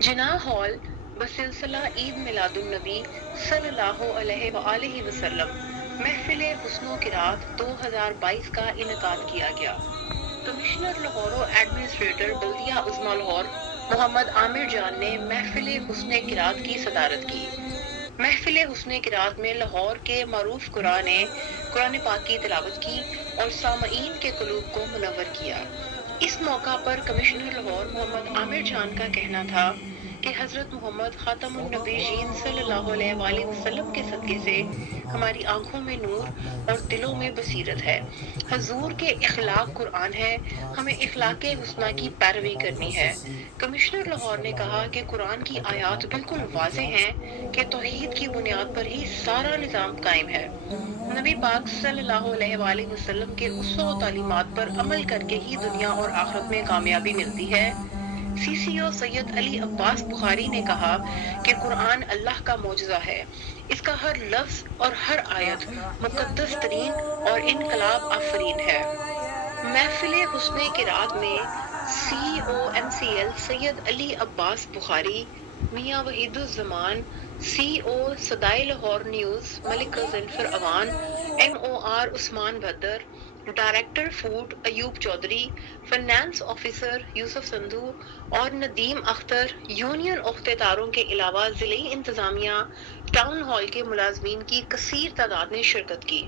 جناح hall بسلسلہ Eid Milad النبی صلی اللہ علیہ وآلہ وسلم محفل حسن و قرات 2022 کا انعقاد کیا گیا۔ کمشنر لاہور و ایڈمنسٹریٹر بلدیہ عظمیٰ لاہور محمد عامر جان نے محفل حسن قرات کی صدارت کی۔ محفل حسن قرات میں لاہور کے معروف قراء نے قرآن پاک کی تلاوت کی اور سامعین کے قلوب کو منور کیا۔ اس موقع پر کمشنر لاہور محمد عامر جان کا کہنا تھا کہ حضرت محمد خاتم النبیین صلی اللہ علیہ وآلہ وسلم کے صدقے سے ہماری آنکھوں میں نور اور دلوں میں بصیرت ہے۔ حضور کے اخلاق قرآن ہے، ہمیں اخلاق حسنہ کی پیروی کرنی ہے۔ کمشنر لاہور نے کہا کہ قرآن کی آیات بالکل واضح ہیں کہ توحید کی بنیاد پر ہی سارا نظام قائم ہے۔ نبی پاک صلی اللہ علیہ وآلہ وسلم کے اسوہ و تعلیمات پر عمل کر کے ہی دنیا اور آخرت میں کامیابی ملتی ہے۔ سی سی او سید علی عباس بخاری نے کہا کہ قرآن اللہ کا معجزہ ہے، اس کا ہر لفظ اور ہر آیت مقدس ترین اور انقلاب آفرین ہے۔ محفل حسن قرات میں سی او ایم سی ایل سید علی عباس بخاری، میاں وحید الزمان، سی او صدائے Lahore news Malik Zafar Awan, M O R Usman Badar, director food Ayub Chaudhry, finance officer Yousuf Sandhu اور ندیم اختر، یونین عہدیداروں کے علاوہ ضلعی انتظامیہ، ٹاؤن ہال کے ملازمین کی کثیر تعداد نے شرکت کی۔